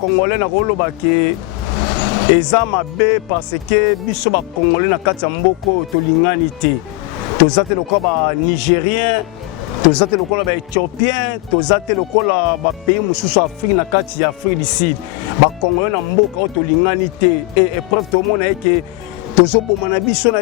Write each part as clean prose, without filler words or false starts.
Congolais na koloba ke eza mabe parce que biso ba Congolais na kati ya mboko tolingani te. Tozate lokola ba Nigérien, tozate lokola ba Éthiopien, tozate lokola ba pays mususu Afrique na kati ya Afrique du Sud. Ba Congolais na mboka tolingani te. Et preuve to mona ke tozoboma na biso,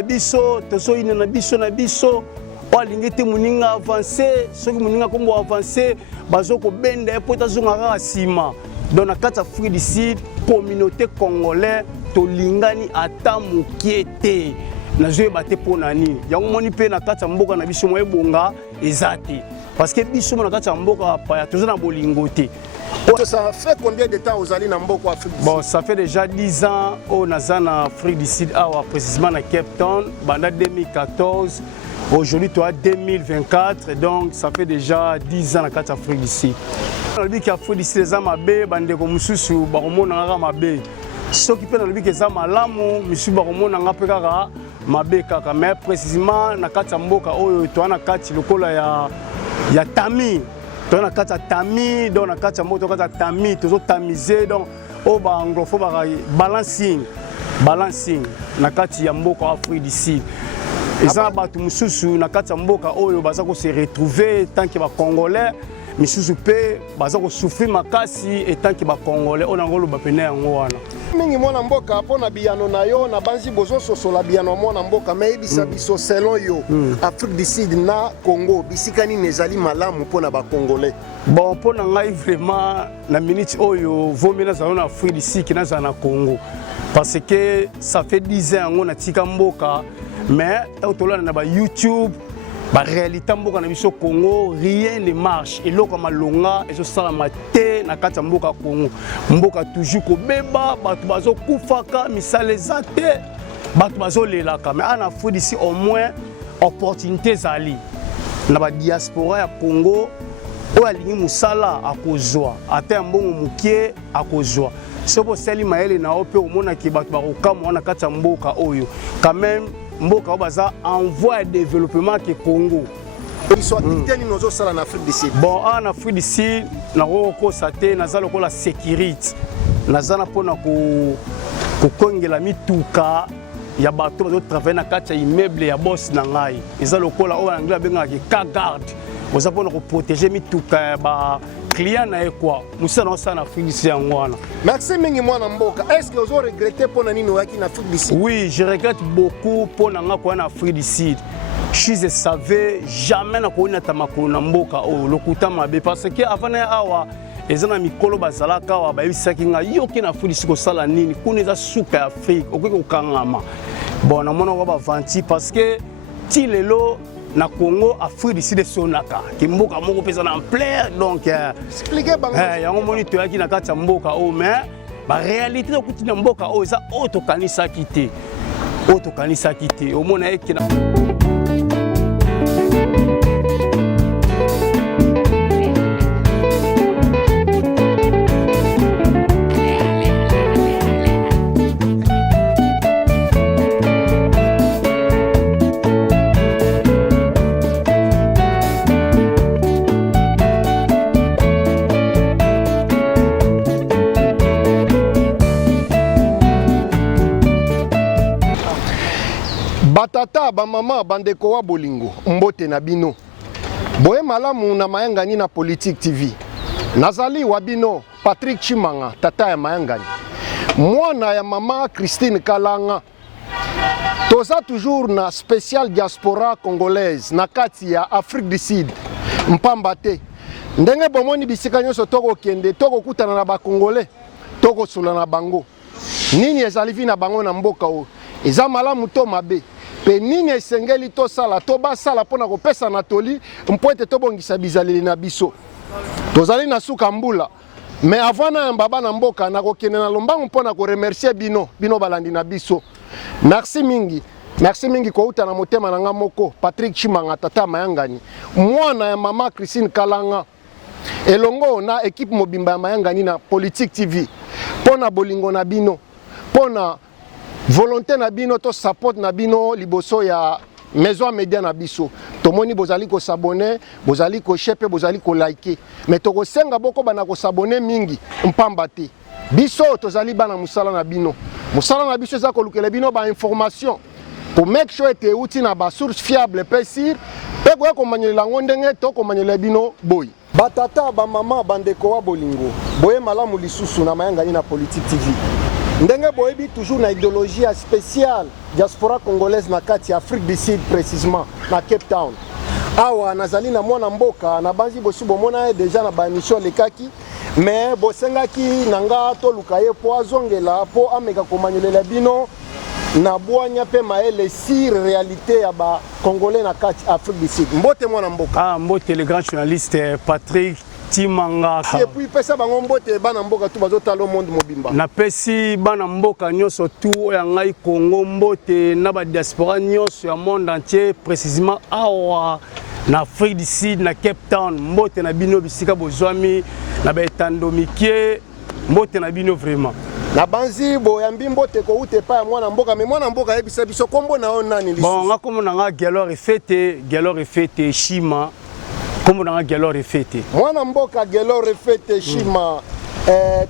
tozoyina na biso. Olingi te muninga avancer, soki muninga kombo avancer, bazoko benda po tazonga sima. Dans la carte Afrique du Sud, communauté congolaise, tolingani ata mukiete. Na joué baté pour nani. Yango moni pe na carte mboka na biso moye bonga ezati. Parce que biso na carte mboka pa ya toujours na bolingote. Ça fait combien de temps aux allez na mboka Afrique du Sud? Bon, ça fait déjà 10 ans au Nazana Afrique du Sud, précisément à Cape Town, pendant 2014. Aujourd'hui, tu as 2024, donc ça fait déjà 10 ans à la Afrique du Sud. Dans le but qu'Afrique du Sud, les hommes abé, bande comme Moussou, Baromo n'anga mabé. Ceux qui peuvent dans le but qu'ils ont malamu, Monsieur Baromo n'anga pekara mabé kaka. Mais précisément, na kati mboka oyo, tu as na kati lokola ya tami, tu as na kati tami, donc na kati mboka tu as tami, tu as tamisé, donc au ba anglophone ba balancing, na kati ya mboka Afrique du Sud. Et ça, batu mususu na kati mboka oyo baza ko se retrouver tant que ba Congolais, misusu pe baza ko souffrir makasi et tant que ba Congolais on ngolo ba pene yango wana. Mingi mwana mboka pona biyano na yo na banzi bozo sosola biyano mwana mboka mais bisa biso selon yo Afrique du Sud na Congo bisikani nezali malamu pona ba Congolais. Bon pona ngai vraiment na minute oyo vomina za na Afrique du Sud kina za na Congo parce que ça fait 10 ans on a tika mboka. Mais tant que na ba YouTube, ba réalité mboka na biso Congo, rien ne marche. Et là comme longa, et ça la maté na kati mboka Congo. Mboka toujours ko beba, batu bazo kufaka, misale zate, batu bazo lelaka. Mais en Afrique ici au moins opportunité zali. Na ba diaspora ya Congo, o alingi musala akozwa, ata mbongo mukie akozwa. Sobo seli maele na ope omona ki batu bakokamwa na kati mboka oyo. Quand même mboka baza en voie de développement ke Congo. Ils sont activités ni nozo sala na Afrique du Sud. Bon, en Afrique du Sud, na ko sate na zalo ko la sécurité. Na zana pona ko kongela mituka ya bato bazo travailler na kati ya immeuble ya boss na ngai. Ezalo ko la o anglais benga ki car guard. Oza pona ko protéger mituka ba client na quoi. Musa na sana Afrique du Sud ngwana. Merci mingi mwana mboka. Est-ce que vous regrettez pona nini waki na Afrique du Sud? Oui, je regrette beaucoup pona nga ko na Afrique du Sud. Je savais jamais na ko ina tamakolo na mboka o lokuta mabe parce que avant na awa ezana mikolo bazalaka wa ba yisaki nga yoki na Afrique du Sud ko sala nini kuneza suka Afrique okiko kangama. Bon na mona ko ba vanti parce que ti lelo na Congo Afrique du Sud sonaka kimboka moko pesa na plaire donc expliquez bango yango moni to yaki na kati mboka o mais ba réalité okuti na mboka o eza auto kanisa kité o mona eki na batata ba mama bandeko wa bolingo mbote na bino boye malamu na mayangani na Politique TV nazali wa bino Patrick Chimanga tata ya mayangani mwana ya mama Christine Kalanga toza toujours na spécial diaspora congolaise na kati ya Afrique du Sud mpamba te ndenge bomoni bisika nyonso toko kende toko kutana na ba Congolais toko sula na bango nini ezali vi na bango na mboka o eza malamu to mabe pe nini esengeli to sala to basala pona kopesa na toli mpoete to bongisa bizaleli na biso tozali na suka mbula mais avant na mbaba na mboka na kokene na lombango mpona ko remercier bino balandi na biso merci mingi ko uta na motema na nga moko Patrick Chimanga tata mayangani mwana ya mama Christine Kalanga elongo na équipe mobimba ya mayangani na Politique TV pona bolingo na bino pona volonté na bino to support na bino liboso ya maison média na biso tomoni bozali ko s'abonner bozali ko share bozali ko liker mais to ko senga boko bana ko s'abonner mingi mpamba te biso tozali bana musala na bino. Musala na biso eza kolukela bino ba information pour make sure ete outi na ba source fiable pe sir pe ko komanyela ngondenge to komanyela bino boy. Batata ba mama bandeko wa bolingo. Boye malamu lisusu na mayanga ni na Politique TV. Ndenge boyebi toujours na idéologie spéciale diaspora congolaise na kati Afrique du Sud précisément na Cape Town. Awa nazali na mwana mboka na banzi bosu bomona déjà na ba émission lekaki mais bosengaki nanga to lukaye po azongela po ameka komanyolela bino na bwanya pe maele sir réalité ya ba congolais na kati Afrique du Sud. Mbote mwana mboka. Mbote le grand journaliste Patrick Timanga. Et puis pesa bango mbote bana mboka tu bazotala monde mobimba. Na pesi bana mboka nyonso tu ya ngai Congo mbote na ba diaspora nyonso ya monde entier précisément awa na Afrique du Sud na Cape Town mbote na bino bisika bozwami na ba etando mikie mbote na bino vraiment. Na banzi boyambi mbote ko ute pa ya mwana mboka mais mwana mboka yebisa biso kombo na on nani lisusu. Bon ngako mona nga Gelor efete Shima. Comme dans la galore fête. Moi, je galore fête Shima.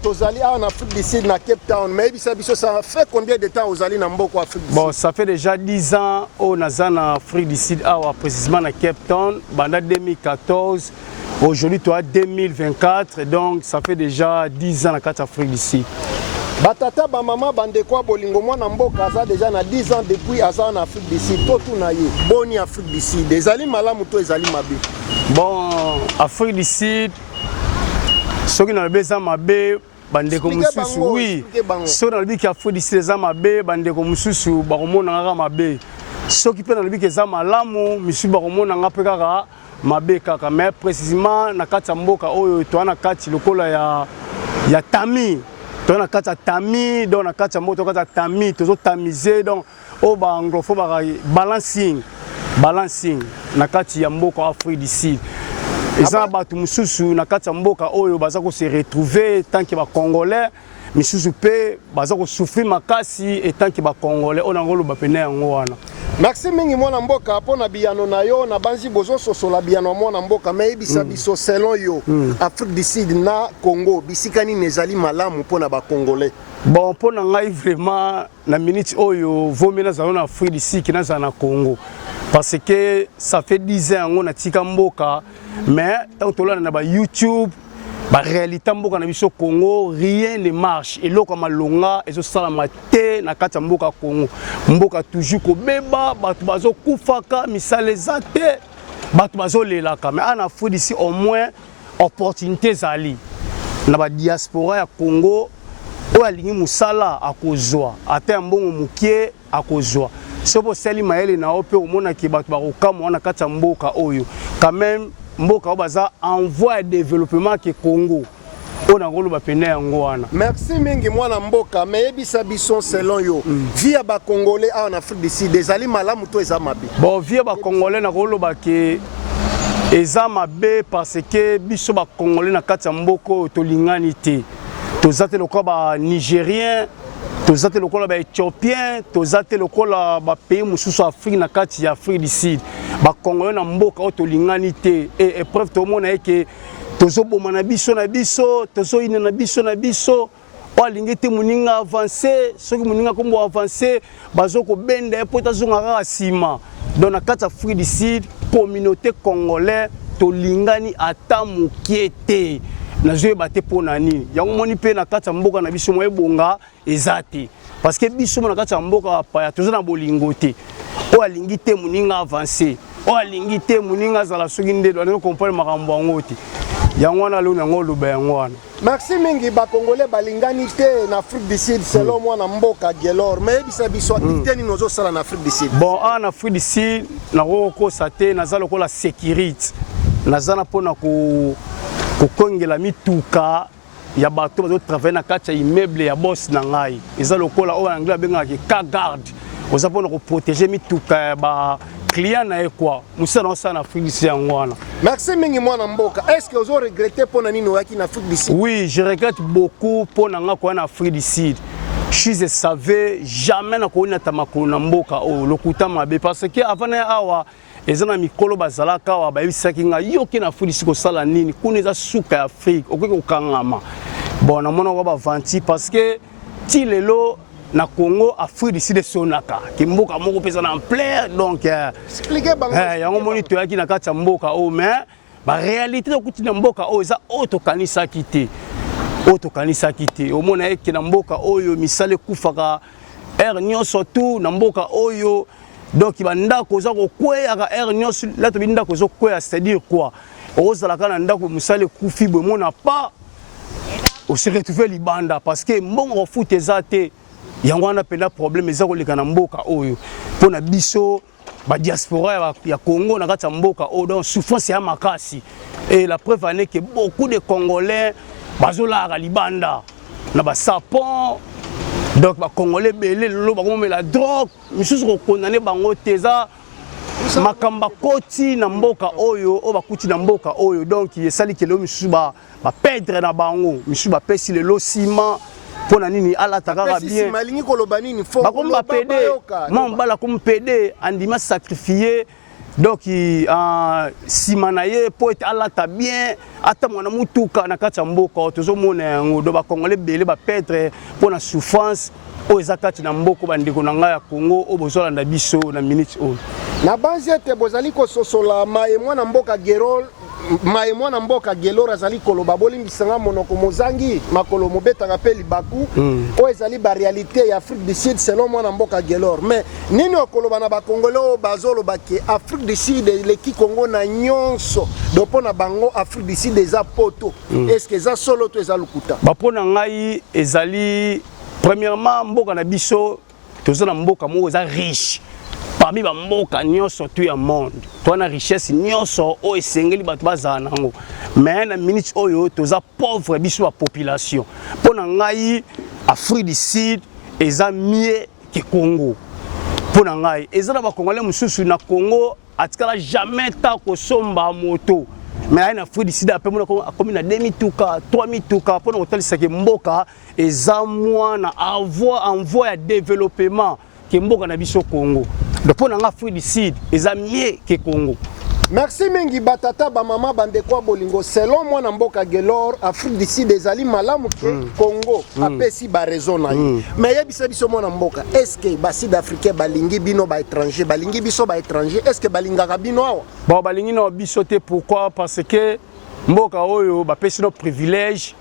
Tozali en Afrique du Sud, na Cape Town. Mais ça fait combien de temps aux alliés en Afrique du Sud? Bon, ça fait déjà 10 ans au Nazan en Afrique du Sud, précisément à Cape Town, pendant 2014. Aujourd'hui, tu as 2024, donc ça fait déjà 10 ans en Afrique du Sud. Batata ba mama bandeko bolingo mwana mboka aza déjà na 10 ans depuis aza en Afrique du Sud. Tout na ye. Boni Afrique du Sud. Des alliés malamu to ezali mabe. Bon, Afrique du Sud, ceux qui n'ont pas besoin de bandeko mususu, oui. Ceux qui n'ont pas Afrique du Sud, les amabe, bandeko mususu, baromo nanga mabe. Ceux qui peuvent que les amalamu, mususu baromo nanga pekaka mabe kaka. Mais précisément na kati mboka oyo to na kati lokola ya tami. To na kati tami, donc na kati mboka to kati tami, to tamiser donc au ba anglophone ba balancing na kati ya mboka Afrique du Sud. Eza batu mususu na kati ya mboka oyo baza ko se retrouver tant que ba congolais misusu pe baza ko souffrir makasi et tant que ba congolais on ngolo ba pene yango wana. Merci mingi mwana mboka pona biyano na yo na banzi bozo sosola biyano mwana mboka mais bisa biso selon yo Afrique du Sud na Congo bisikani nezali malamu pona ba congolais. Bon pona ngai vraiment na minute oyo vomena za na Afrique du Sud kina za na Congo. Parce que ça fait 10 ans on a tika mboka mais tant que na ba YouTube ba réalité mboka na biso Congo rien ne marche et loko malonga ezo sala mate na kati mboka Congo mboka toujours ko beba batu bazo kufaka misale zate batu bazo lelaka mais en Afrique ici au moins opportunité zali na ba diaspora ya Congo o alingi musala akozwa ata mbongo mukie akozwa sobo seli maele na ope omona ki batu bakokama na kati mboka oyo quand même mboka baza en voie de développement ke Congo ona ngolo ba pene yango wana. Merci mingi mwana mboka mais yebisa biso selon yo via ba congolais en Afrique du Sud des ali malamu to eza mabe. Bon via ba congolais na ngolo ba ke eza mabe parce que biso ba congolais na kati mboko to lingani te tozate lokwa ba nigérien tozate lokola ba éthiopien tozate lokola ba pays mususu Afrique na kati ya Afrique du Sud ba congolais na mboka oto lingani te et preuve to mona ke tozo boma na biso tozo ine na biso o alingi te muninga avancer soki muninga kombo avancer bazoko benda po tazonga ka sima donc na kati ya Afrique du Sud communauté congolaise to lingani ata mukiete na zoe bate pona nini yango moni pe na kati ya mboka na biso moye bonga ezate parce que biso na kati ya mboka pa ya tozo na bolingo te o alingi te muninga avancer o alingi te muninga zala soki nde do comprendre makambo yango te yango wana lo nango lo ba yango wana. Merci mingi ba congolais balingani te na Afrique du Sud selon moi na mboka Gelor mais bisa biso activité ni nozo sala na Afrique du Sud. Bon en Afrique du Sud na ko sate na zalo ko la sécurité na zana pona ko kongela mituka ya bato bazo travailler na kati ya immeuble ya boss na ngai eza lokola o anglais benga ki car guard oza pona ko protéger mituka ba client na quoi musa na sana Afrique du Sud ngwana. Merci mingi mwana mboka. Est-ce que vous regrettez pona nini waki na Afrique du Sud? Oui, je regrette beaucoup pona nga ko na Afrique du Sud. Je savais jamais na ko na tamakolo na mboka o lokuta mabe parce que avant na awa ezana mikolo bazalaka wa bayebisaki nga yoki na Afrique du Sud ko sala nini kuna eza suka ya Afrique okoki kokangama bon na mona ko ba vanti parce que ti lelo na Congo Afrique d'ici de sonaka ki mboka moko pesa na plein donc expliquer bango yango moni to yaki na kati ya mboka o mais ba réalité to kuti na mboka o eza auto kanisa kité o mona eke na mboka oyo misale kufaka nyonso tu na mboka oyo donc ba ndako za ko kweya ka nyonso la to bindako zo kweya c'est-à-dire quoi ozala kana ndako misale kufi bo mona pas o se retrouver libanda parce que mbongo foot ezate yango wana pena problème eza ko leka na mboka oyo pona biso ba diaspora ya Congo na kati ya mboka oyo donc souffrance ya makasi et la preuve en est que beaucoup de Congolais bazola ka libanda na ba sapon donc ba Congolais belé lolo ba komela la drogue misusu ko condamner bango teza makamba koti na mboka oyo o bakuti na mboka oyo donc esali kelo misusu ba perdre na bango misusu ba pesi le losima pona nini ala takaka bien malingi koloba nini fo ba komba pede mon bala kom pede andima sacrifier donc simanaye po être ala ta bien ata mwana mutuka na kati ya mboka tozo mona yango do ba Congolais belé ba perdre pona souffrance o ezakati na mboko bandeko na ngai ya Congo o bozolanda biso na minute o na banzete bozali ko sosola maye mwana mboka Gerol maye mwana mboka Gelor azali koloba bolimbisanga monoko mozangi makolo mobetaka pe libaku o ezali ba réalité ya Afrique du Sud selon mwana mboka Gelor mais nini okoloba na ba Congolais bazolo bake Afrique du Sud leki Congo na nyonso do pona bango Afrique du Sud eza poto est-ce que za solo to eza lukuta ba pona ngai ezali premièrement mboka na biso tozona mboka mo eza riche parmi ba mboka nyonso tu ya monde to na richesse nyonso o esengeli bato bazana ngo mais na minute oyo toza pauvre biso la population pona ngai Afrique du Sud eza mieux que Congo pona ngai eza na ba Congolais mususu na Congo atikala jamais ta ko somba moto mais na Afrique du Sud après mona comme na 2000 tuka 3000 tuka pona hotel que mboka eza mwana avoir envoi ya développement que mboka na biso Congo donc pour l'Afrique du Sud eza mieux que Congo. Merci mingi batata ba mama bandeko bolingo selon moi na mboka Gelor Afrique du Sud ezali malamu ke Congo apesi ba raison na ye mais yebisa biso mwana mboka est-ce que ba sud africain balingi bino ba étranger balingi biso ba étranger est-ce que balingaka bino awa bon balingi no biso te pourquoi parce que mboka oyo ba pesi no privilège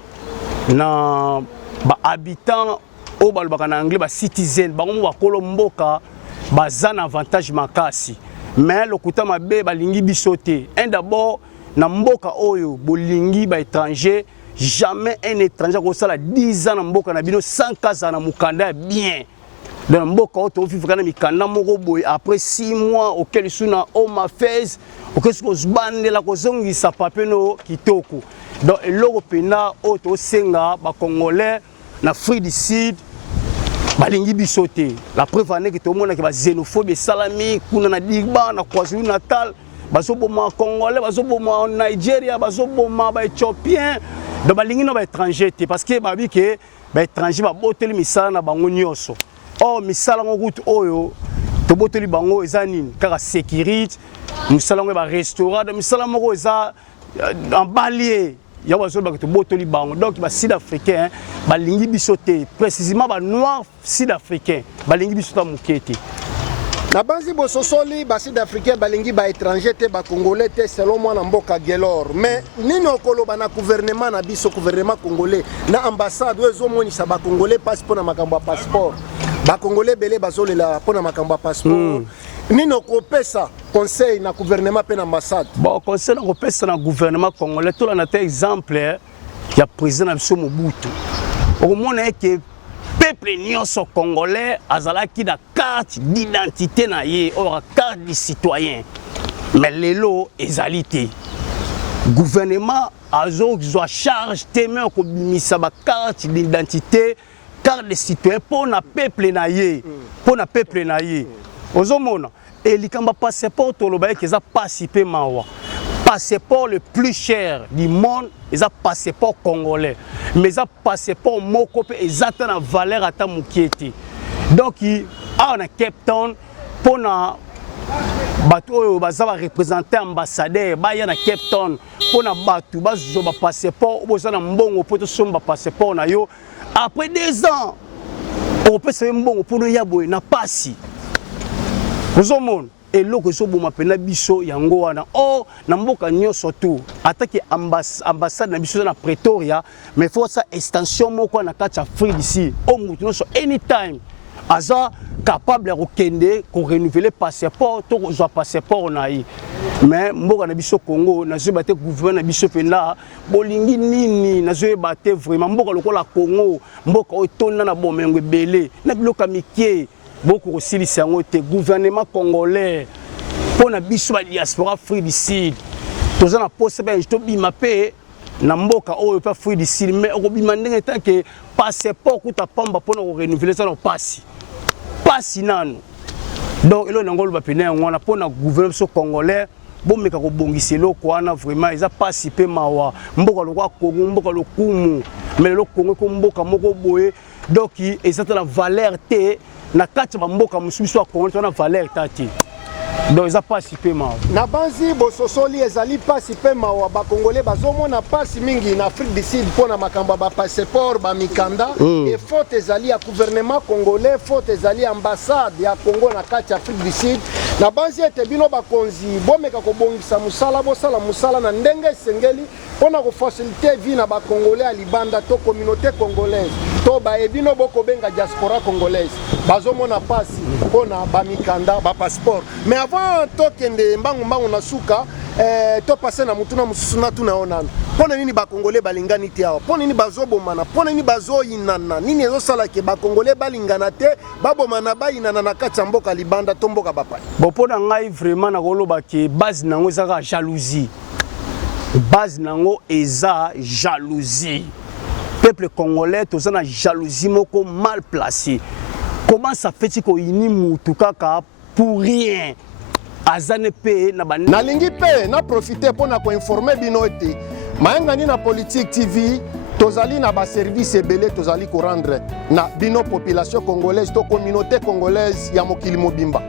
na ba habitants o balobaka na anglais ba citizen bango ba kolo mboka baza na avantage makasi mais lokuta mabe balingi biso te d'abord na mboka oyo bolingi ba étranger jamais un étranger ko sala 10 ans na mboka na bino sans kaza na mukanda bien dans mboka oyo to vivre na mikanda moko boy après 6 mois auquel suna home affairs auquel ko zbandela ko zongisa papeno kitoko donc eloko pena oyo to senga ba Congolais na Afrique du Sud balingi bisote la preuve en est que tout le monde qui va xénophobie salami kuna na Digba na KwaZulu Natal bazoboma Congolais bazoboma Nigeria bazoboma ba Éthiopien donc balingi no ba étranger te parce que babi que ba étranger ba boteli misala na bango nyonso oh misala ngo route oyo to boteli bango eza nini kaka sécurité misala ngo ba restaurant de misala moko eza en balier ya bazolo ba to botoli bango donc ba sud africain balingi bisote précisément ba noir sud africain balingi bisota mukete na banzi bososoli ba sud africain balingi ba étranger te ba congolais te selon moi na mboka Gelor mais nini okoloba na gouvernement na biso gouvernement congolais na ambassade wezo monisa ba congolais passeport na makambo ya passeport ba congolais belé bazolela pona makambo ya passeport nini okopesa conseil na gouvernement pe na ambassade bon conseil na kopesa na gouvernement congolais to na exemple ya président na biso Mobutu okomona que peuple nyonso congolais azalaki na carte d'identité na ye or carte de citoyen mais lelo ezalité gouvernement azo zo charge témoin ko bimisa ba carte d'identité carte de citoyen pour na peuple na ye ozomona et likamba passeport to lobaye que za participer mawa passeport le plus cher du monde est un passeport congolais mais un passeport moko pe ezata na valeur ata mukieti donc on a Cape Town pour na bato oyo baza ba représenter ambassadeur baya na Cape Town pona bato bazo ba passeport oboza na mbongo poto somba passeport na yo après 2 ans on peut se mbongo pono ya boye na pasi ozomona eloko ezoboma pena biso yango wana o na mboka nyonso tu atake ambassade na biso na Pretoria mais faut ça extension moko na kati Afrique d'ici o mutu nyonso anytime aza capable de rekende ko renouveler passeport to ko passeport na yi mais mboka na biso Congo na zo bate gouvernement na biso penda bolingi nini na zo bate vraiment mboka lokola Congo mboka o tonna na bomengo belé na biloka mikie beaucoup aussi le gouvernement congolais pour la biso la diaspora Afrique du Sud tous en poste ben je bima pe na mboka o pas Afrique du Sud mais o bima ndenge tant que passeport kuta pamba pour renouveler ça no passi nano donc elo ngolo ba pena ngwana pour na gouvernement congolais bomeka ko bongisa eloko wana vraiment eza passi pe mawa mboka lokwa Congo mboka lokumu mais le Congo ko mboka moko boye donc eza la valeur te na kati ba mboka mususu wa Congo tona valeur tati donc eza passi pe mawa na banzi bososoli ezali passi pe mawa ba congolais bazomona passi mingi na Afrique du Sud pona makamba ba passeport ba mikanda et faute ezali ya gouvernement congolais faute ezali ambassade ya Congo na kati Afrique du Sud na banzi ete bino bakonzi bomeka ko bongisa musala bosala musala na ndenge sengeli pona ko faciliter vie na ba congolais à libanda to communauté congolaise to ba ebino boko benga diaspora congolaise bazomona passi pona ba mikanda ba passeport mais avant to kende mbangu na suka to passer na mutuna mususu na tuna onana pona nini ba congolais balingani te awa pona nini bazobomana pona nini bazoyinana nini ezosala ke ba congolais balingana te babomana bayinana na kati mboka libanda to mboka bapa bon pona ngai vraiment na koloba ke base nango ezaka jalousie base nango eza jalousie peuple congolais toza na jalousie moko mal placée comment ça fait ko ini mutu kaka pour rien azane pe na ban nalingi pe na profiter pour na ko informer bino ete mayenga ni na politique TV tozali na ba service ebele tozali ko rendre na bino population congolaise to communauté congolaise ya mokili mobimba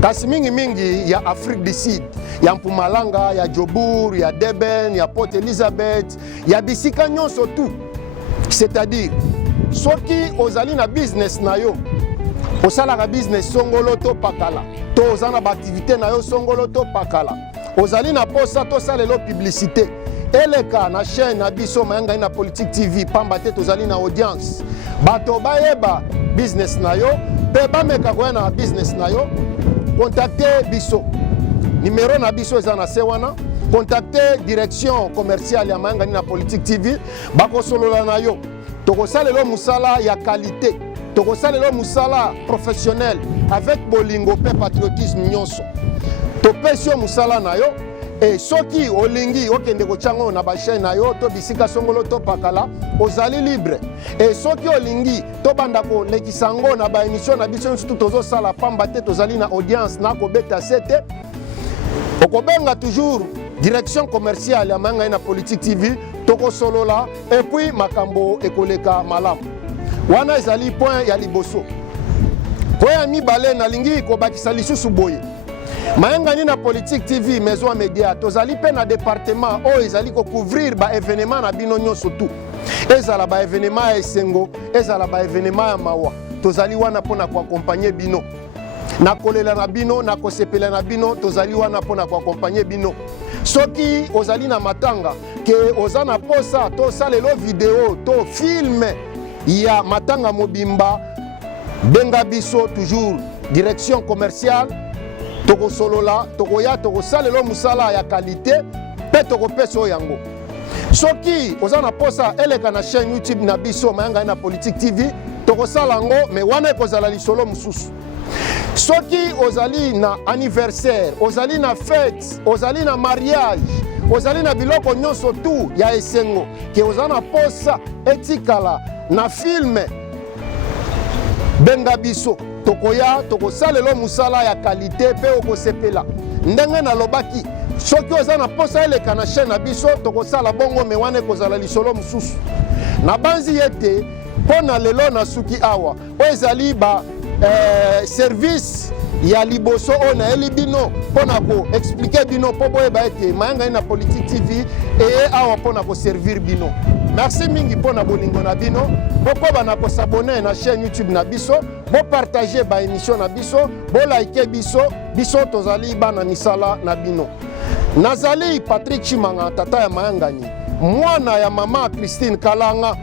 kasi mingi ya Afrique du Sud ya Mpumalanga ya Jobour ya Deben ya Port Elizabeth ya bisika nyonso tout c'est-à-dire soki ozali na business na yo osala business songolo to pakala to ozana ba activité na yo songolo to pakala ozali na posa to salelo publicité eleka na chaîne na biso mayanga na politique TV pamba te tozali na audience bato bayeba business na yo pe bameka ko na business na yo contactez biso numéro na biso eza na sewana contactez direction commerciale ya mayanga na politique TV bako solola na yo tokosalelo musala ya qualité tokosalelo musala professionnel avec bolingo pe patriotisme nyonso topesio musala na yo et soki olingi okende ko chango na ba chaîne na yo to bisika songolo to pakala ozali libre et soki olingi to banda ko lekisango na ba émission na biso tout tozo sala pamba te tozali na audience na ko beta sete okobenga toujours direction commerciale ya manga na politique TV toko solola et puis makambo ekoleka malamu wana ezali point ya liboso koya mibale na lingi ko bakisa lisusu boye mayenga ni na politique TV maison média tozali pe na département o ezali ko couvrir ba événement na bino nyonso tout ezala ba événement ya esengo ezala ba événement ya mawa tozali wana pona ko accompagner bino na kolela na bino na kosepela na bino tozali wana pona ko accompagner bino soki ozali na matanga ke ozana posa to salelo vidéo to film ya matanga mobimba benga biso toujours direction commerciale toko solola toko ya toko salelo musala ya qualité pe toko peso yango soki ozana posa eleka na chaîne YouTube na biso mayanga na politique TV toko salango mais wana ekozala lisolo mususu soki ozali na anniversaire ozali na fête ozali na mariage ozali na biloko nyonso tout ya esengo ke ozana posa etikala na film benga biso tokoya tokosalelo musala ya qualité pe okosepela ndenge na lobaki soki ozana posa eleka na chaîne na biso tokosala bongo me wana ekozala lisolo mususu na banzi yete pona lelo na suki awa o ezali ba service ya liboso oyo nayeli bino mpona koexplike bino mpo boyeba ete mayanga na Politique TV eye awa mpona koservir bino. Merci mingi mpona bolingo na bino, bokoba na kosabone na chaîne YouTube na biso, bopartage ba émission na biso, bolike biso tozali bana misala na bino. Nazali Patrick Chimanga, tata ya mayangani, mwana ya mama Christine Kalanga.